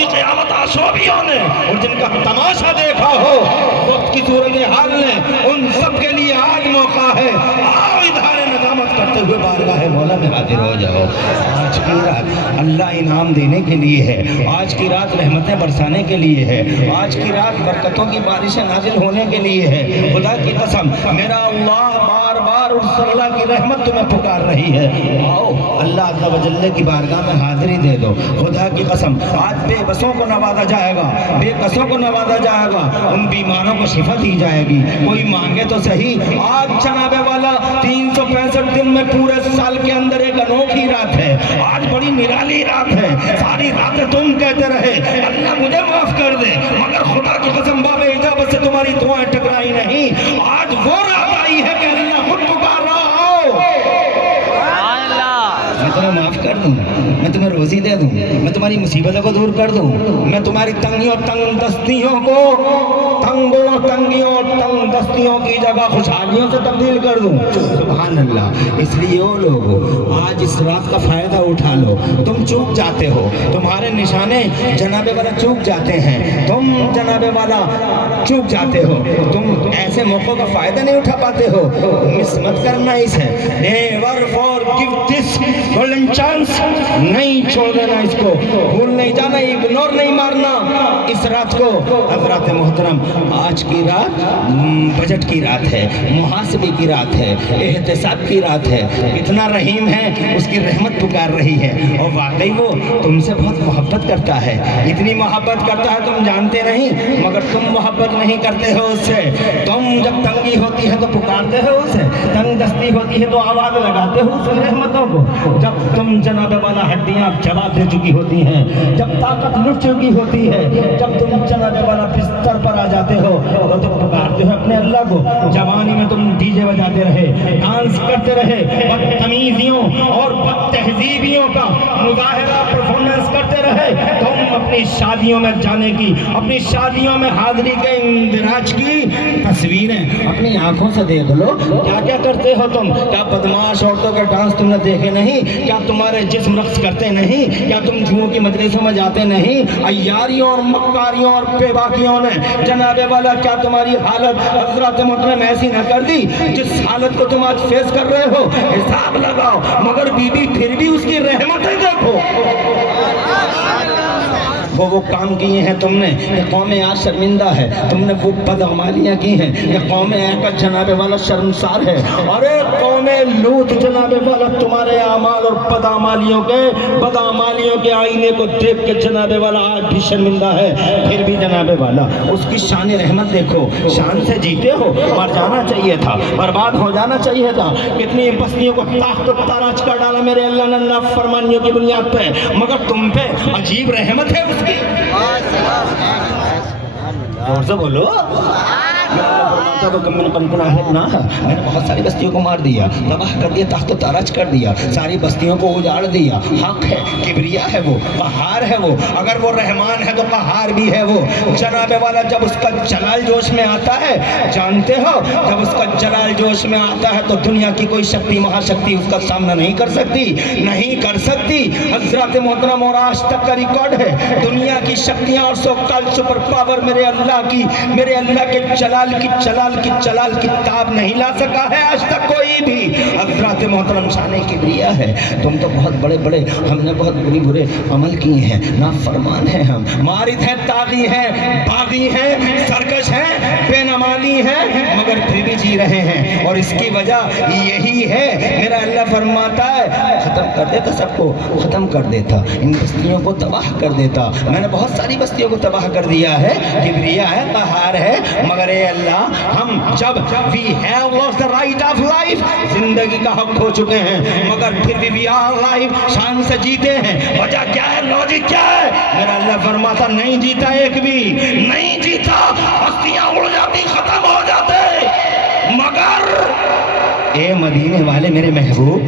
کی قیامت آشوبیوں نے اور جن کا تماشا دیکھا ہو وقت کی صورتحال نے، ان سب کے لیے آج موقع ہے، آؤ اظہار ندامت کرتے ہوئے بارگاہ مولا میں حاضر ہو جاؤ۔ آج کی رات اللہ انعام دینے کے لیے ہے، آج کی رات رحمتیں برسانے کے لیے ہے، آج کی رات برکتوں کی بارشیں نازل ہونے کے لیے ہے۔ خدا کی قسم میرا اللہ بار بار اس اللہ کی رحمت تمہیں پکار رہی ہے، آؤ اللہ عز و جل کی بارگاہ میں حاضری دے دو۔ خدا کی قسم آج بے بسوں کو نوازا جائے گا، بے قصوں کو نوازا جائے گا، ان بیماروں کو شفا دی جائے گی۔ کوئی مانگے تو صحیح، آج جناب والا 365 دن میں پورے سال کے اندر ایک انوکھی رات ہے، آج بڑی نرالی رات ہے۔ ساری راتیں تم کہتے رہے اللہ مجھے معاف کر دے، مگر خدا کی قسم باب اجابت سے تمہاری دعائیں ٹکرائی نہیں۔ آج وہ رات آئی ہے کہ اللہ خود پکار رہا ہو، میں تمہیں معاف کر دوں، میں تمہیں روزی دے دوں، میں تمہاری مصیبتوں کو دور کر دوں، میں تمہاری تنگیوں تنگ دستیوں کو تنگیوں تنگ دستیوں کی جگہ خوشحالیوں سے تبدیل کر دوں۔ سبحان اللہ۔ اس لیے وہ لوگ آج اس رات کا فائدہ اٹھا لو۔ تم چوک جاتے ہو، تمہارے نشانے جناب والا چوک جاتے ہیں، تم جناب والا چوک جاتے ہو، تم ایسے موقعوں کا فائدہ نہیں اٹھا پاتے ہو، مس مت کرنا اسے۔ نیور فارگیو دس گولڈن چانس، نہیں چھوڑ دینا اس کو، بھول نہیں جانا، اگنور نہیں مارنا اس رات کو۔ حضرات محترم آج کی رات بجٹ کی رات ہے، محاسبے کی رات ہے، احتساب کی رات ہے۔ کتنا رحیم ہے، اس کی رحمت پکار رہی ہے، اور واقعی وہ تم سے بہت محبت کرتا ہے، اتنی محبت کرتا ہے تم جانتے نہیں، مگر تم محبت نہیں کرتے ہو اس سے۔ تم جب تنگی ہوتی ہے تو پکارتے ہو اسے، تنگ دستی ہوتی ہے تو آواز لگاتے ہو اس رحمتوں کو۔ جب تم جناب والا ہڈیاں جواب دے چکی ہوتی ہیں، جب طاقت لٹ چکی ہوتی ہے، جب تم جناب والا بستر پر آ جاتے ہو تو تم پکارتے ہو اپنے اللہ کو۔ جوانی میں تم ڈی جے بجاتے رہے، ڈانس کرتے رہے، بدتمیزیوں اور بد تہذیبیوں کا مظاہرہ پرفارمنس کرتے رہے، تم اپنی شادیوں میں جانے کی، اپنی شادیوں میں حاضری کے اندراج کی تصویریں اپنی آنکھوں سے دیکھ لو۔ کیا کیا کرتے ہو تم؟ کیا بدماش عورتوں کے ڈانس تم نے دیکھے نہیں؟ کیا تمہارے جسم رقص کرتے نہیں؟ کیا تم جوؤں کی مجلسوں میں جاتے نہیں؟ عیاریوں اور مکاریوں اور بے باکیوں نے جناب والا کیا تمہاری حالت حضرات محترم ایسی نہ کر دی جس حالت کو تم آج فیس کر رہے ہو؟ حساب لگاؤ، مگر بی بی پھر بھی اس کی رحمتیں دیکھو۔ وہ کام کیے ہیں تم نے کہ قوم آج شرمندہ ہے، تم نے وہ بدعمالیاں کی ہیں کہ قوم کا جناب والا شرمسار ہے۔ ارے قوم لوط جناب والا تمہارے اعمال اور بدعمالیوں کے آئینے کو دیکھ کے جناب والا آج بھی شرمندہ ہے، پھر بھی جناب والا اس کی شان رحمت دیکھو۔ شان سے جیتے ہو، مر جانا چاہیے تھا، برباد ہو جانا چاہیے تھا۔ کتنی بستیوں کو تاخت و تاراج کر ڈالا میرے اللہ نے نافرمانیوں کی بنیاد پہ، مگر تم پہ عجیب رحمت ہے اس کی۔ اور سے بولو، میں نے بہت ساری بستیوں کو مار دیا، تباہ کر دیا، تخت و تاراج کر دیا، ساری بستیوں کو اجاڑ دیا۔ حق ہے، کبریا ہے، وہ قہار ہے، وہ اگر وہ رحمان ہے تو قہار بھی ہے وہ جناب والا۔ جب اس کا جلال جوش میں آتا ہے، جانتے ہو جب اس کا جلال جوش میں آتا ہے تو دنیا کی کوئی شکتی مہا شکتی اس کا سامنا نہیں کر سکتی، نہیں کر سکتی۔ حضرات محترم اور آج تک کا ریکارڈ ہے، دنیا کی شکتیاں اور سو کال سپر پاور میرے اللہ کے جلال کی تاب نہیں لا سکا ہے آج تک کوئی بھی۔ حضرات محترم شان کبریا ہے، تم تو بہت بڑے ہم نے بہت برے عمل کیے ہیں، نافرمان ہیں ہم، مارد ہیں، طاغی ہیں، باغی ہیں، سرکش ہیں، بے نمازی ہیں، مگر پھر بھی جی رہے ہیں، اور اس کی وجہ یہی ہے۔ میرا اللہ فرماتا ہے ختم کر دیتا، سب کو ختم کر دیتا، ان بستیوں کو تباہ کر دیتا۔ میں نے بہت ساری بستیوں کو تباہ کر دیا ہے، کبریا ہے، قہار ہے، مگر اے اللہ ہم جب we have lost the right of life، زندگی کا حق کھو چکے ہیں، مگر پھر بھی we are alive، شان سے جیتے ہیں۔ وجہ کیا ہے، لوجک کیا ہے؟ میرا اللہ فرماتا نہیں جیتا، ایک بھی نہیں جیتا، بستیاں اڑ جاتی، ختم ہو جاتے، مگر اے مدینے والے میرے محبوب،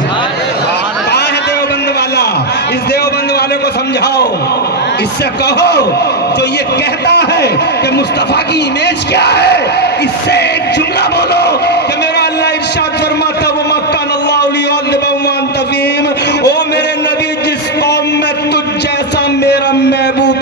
کہاں ہے دیوبند والا؟ اس دیوبند والے کو سمجھاؤ، اس سے کہو جو یہ کہتا ہے کہ مصطفیٰ کی امیج کیا ہے، اس سے ایک جملہ بولو کہ میرا اللہ ارشاد فرماتا وَمَا كَانَ اللَّهُ لِيُعَذِّبَهُمْ وَأَنْتَ فِيهِمْ، او میرے نبی جس قوم میں تجھ جیسا میرا محبوب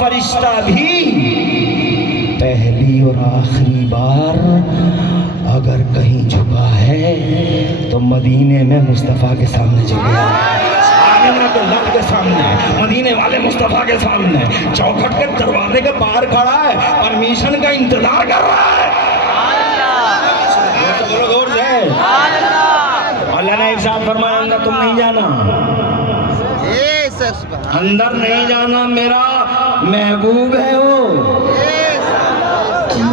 فرشتہ بھی پہلی اور آخری بار اگر کہیں جھکا ہے تو مدینے میں مصطفیٰ کے سامنے جھکا آمینہ کے لب کے سامنے، مدینے والے مصطفیٰ کے سامنے، چوکھٹ کے دروازے کے باہر کھڑا ہے، پرمیشن کا انتظار کر رہا ہے۔ بولو زور سے، اللہ نے ارشاد فرمایا اندر تم نہیں جانا، اندر نہیں جانا، میرا محبوب ہے وہ،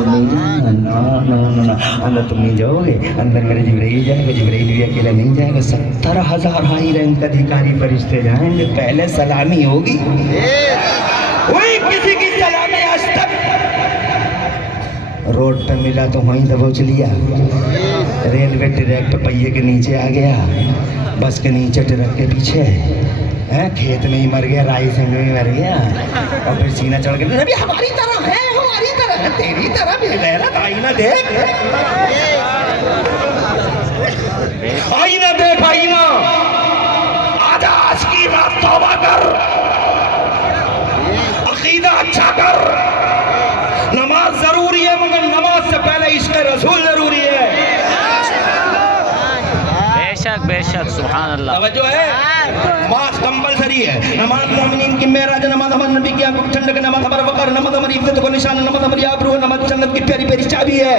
نہیں جانا، اندر تم نہیں جاؤ گے، اندر میرے جبرائیل جائے گا، جبرائیل بھی اکیلا نہیں جائے گا، 70,000 ہائی رینک ادھیکاری فرشتے جائیں گے، پہلے سلامی ہوگی، کوئی کسی کی سلامی آج تک روڈ پہ ملا تو وہیں دبوچ لیا، ریلوے ٹریک پہ پہیے کے نیچے آ گیا، بس کے نیچے ٹرک کے پیچھے، کھیت میں ہی مر گیا، رائی سنگ میں ہی مر گیا، اور پھر سینہ چڑھ کے نبی ہماری طرح ہے، ہماری طرح ہے، تیری طرح بھی غیرت، آئینہ دیکھ، آئینہ دیکھ، آئینہ آج کی رات توبہ کر، عقیدہ اچھا کر، نماز ضروری ہے مگر نماز سے پہلے عشق رسول ضروری ہے، بے شک سبحان اللہ، توجہ ہے، نماز کمپلسری ہے، نماز مومنین کی معراج، نماز ہمارے نبی کی آنکھوں کی ٹھنڈک، نماز ہمارا وقار، نماز ہماری عزت کو نشان، نماز ہماری آبرو، نماز جنت کی پیاری پیاری چابی ہے،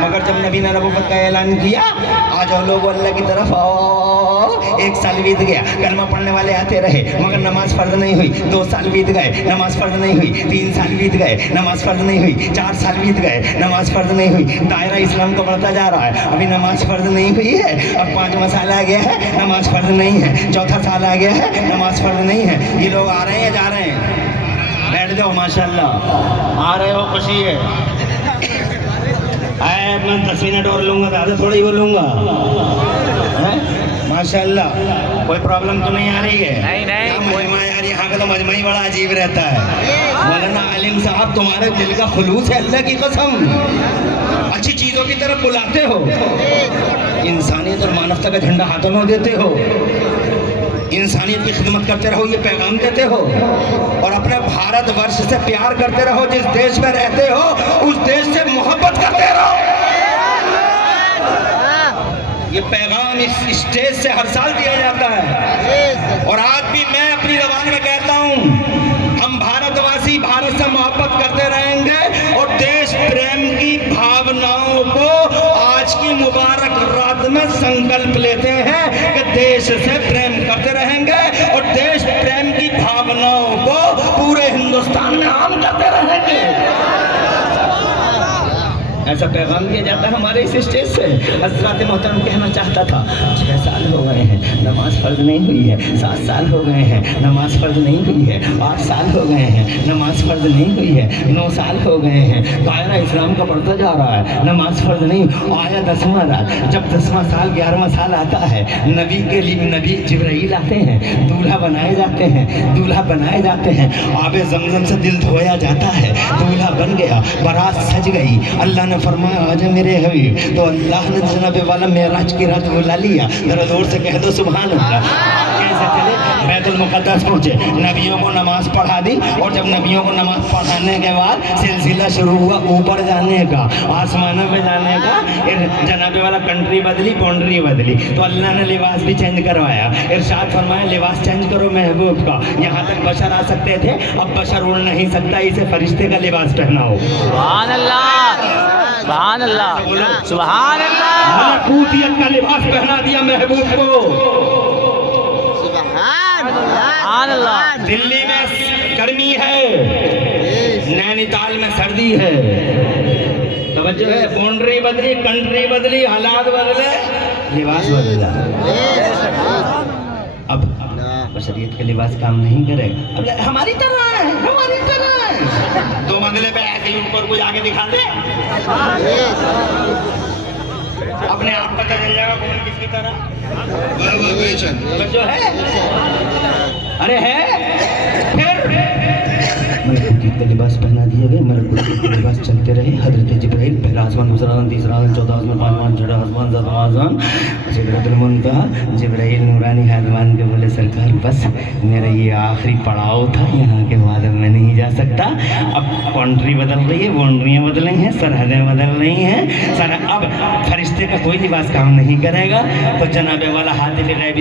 مگر جب نبی نے نبوت کا اعلان کیا آ جاؤ لوگوں اللہ کی طرف آؤ، 1 سال بیت گیا، کلمہ پڑھنے والے آتے رہے مگر نماز فرض نہیں ہوئی، 2 سال بیت گئے، نماز فرض نہیں ہوئی، 3 سال بیت گئے، نماز فرض نہیں ہوئی، 4 سال بیت گئے، نماز فرض نہیں ہوئی، دائرہ اسلام کو بڑھتا جا رہا ہے، ابھی نماز فرض نہیں ہوئی ہے، اب 5واں سال آ گیا ہے، نماز فرض نہیں ہے، 4تھا سال آ گیا ہے، نماز فرض نہیں ہے، یہ لوگ آ رہے ہیں جا رہے ہیں، بیٹھ جاؤ ماشاءاللہ، آ رہے ہو خوشی ہے، میں 10 منٹ اور لوں گا، زیادہ تھوڑی وہ لوں گا، ماشاءاللہ، کوئی پرابلم تو نہیں آ رہی ہے؟ نہیں، مجمع یار یہاں کا تو مجمع ہی بڑا عجیب رہتا ہے، مولانا عالم صاحب تمہارے دل کا خلوص ہے، اللہ کی قسم، اچھی چیزوں کی طرف بلاتے ہو، انسانیت اور مانوتا کا جھنڈا ہاتھوں میں دیتے ہو، انسانیت کی خدمت کرتے رہو، یہ پیغام دیتے ہو، اور اپنے بھارت ورش سے پیار کرتے رہو، جس دیش میں رہتے ہو اس دیش سے محبت کرتے رہو، یہ پیغام اس اسٹیج سے ہر سال دیا جاتا ہے، اور آج بھی میں اپنی زبان میں کہتا ہوں، ہم بھارت واسی بھارت سے محبت کرتے رہیں گے، اور دیش پریم کی بھاوناؤں کو آج کی مبارک رات میں سنکلپ لیتے ہیں کہ دیش سے پریم کرتے رہیں گے، اور دیش پریم کی بھاوناؤں کو پورے ہندوستان میں عام کرتے رہیں گے، ایسا پیغام دیا جاتا ہے ہمارے اس اسٹیج سے۔ حضرات محترم کہنا چاہتا تھا 6 سال ہو گئے ہیں نماز فرض نہیں ہوئی ہے، 7 سال ہو گئے ہیں نماز فرض نہیں ہوئی ہے، 8 سال ہو گئے ہیں نماز فرض نہیں ہوئی ہے، 9 سال ہو گئے ہیں دائرہ اسلام کا بڑھتا جا رہا ہے، نماز فرض نہیں، آیا 10واں رات، جب 10واں سال 11واں سال آتا ہے، نبی کے لیے نبی جبرائیل آتے ہیں، دولہا بنائے جاتے ہیں، دولہا بنائے جاتے ہیں، آب زمزم سے دل دھویا جاتا ہے، دولہا بن گیا، بارات سج گئی، اللہ نے فرمایا آجا میرے حبیب، تو اللہ نے جناب والا معراج کی رات بلا لیا، ذرا زور سے کہہ دو سبحان اللہ۔ کیسے چلے؟ بیت المقدس پہنچے، نبیوں کو نماز پڑھا دی، اور جب نبیوں کو نماز پڑھانے کے بعد سلسلہ شروع ہوا اوپر جانے کا، آسمانوں میں جانے کا، جناب والا کنٹری بدلی، باؤنڈری بدلی، تو اللہ نے لباس بھی چینج کروایا، ارشاد فرمایا لباس چینج کرو محبوب کا، یہاں تک بشر آ سکتے تھے، اب بشر اڑ نہیں سکتا، اسے فرشتے کا لباس پہناؤ۔ سبحان اللہ، سبحان اللہ، سبحان اللہ، ملکوتیت کا لباس پہنا دیا محبوب کو۔ سبحان اللہ، دلی میں گرمی ہے، نینی تال میں سردی ہے، توجہ ہے، باؤنڈری بدلی، کنٹری بدلی، حالات بدلے، لباس بدلا، اب بشریت کے لباس کام نہیں کرے، اب ہماری طرح ہے، ہماری طرح ہے، 2 منزلے پہ ایسے ہی اوپر کو جا کے دکھا دے، اپنے آپ پتہ چل جائے گا کون کس کی طرح جو ہے، ارے ہے، پھر ملکوتیت کا لباس پہنا دیا گیا، ملکوتیت کے لباس چلتے رہے، حضرت جبرائیل پہلا آسمان، دوسرا آسمان، تیسرا آسمان، چوتھا آسمان، 5واں، 6واں آسمان، 7واں آسمان، سدرۃ المنتہا جبرائیل نورانی حیدوان کے بولے سرکار بس میرا یہ آخری پڑاؤ تھا، یہاں کے بعد اب میں نہیں جا سکتا، اب کنٹری بدل رہی ہے، باؤنڈریاں بدل رہی ہیں، سرحدیں بدل رہی ہیں، اب فرشتے کا کوئی لباس کام نہیں کرے گا۔ تو جناب والا حاطب غیبی